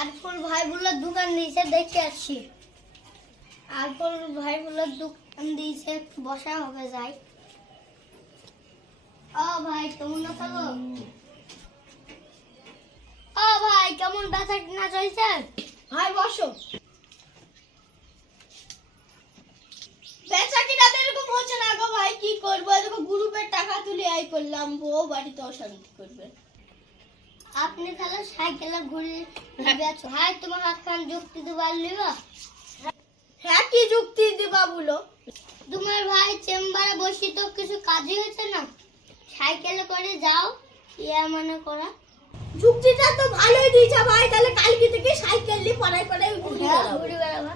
আরফুল ভাই বলে দোকান দিয়েছে, দেখে আসছি। আরফুল ভাই বলে দোকান দিয়েছে, বসা হবে যাই। ও ভাই কেমন আছো? ও ভাই কেমন বেচা কিনা চলছে? ভাই বসো। বেচা কিনা তো এরকম হচ্ছে না গো ভাই, কি করবো? এরকম গ্রুপের টাকা তুলে আই করলাম, বউ বাড়িতে অশান্তি করবে। আপনি তাহলে সাইকেলে ঘুরে বেচো। ভাই তোমার হাতখান যুক্তি দিবার লিবা? হ্যাঁ, কি যুক্তি দিবা বলো? তোমার ভাই চেম্বারে বসি তো কিছু কাজই হচ্ছে না, সাইকেলে করে যাও, ইয়া মনে করা। যুক্তিটা তো ভালোই দিয়েছে ভাই, তাহলে কালকে থেকে সাইকেল নিয়ে পাড়ায় পাড়ায় ঘুরে বেড়াবো। ঘুরে বেড়াবা।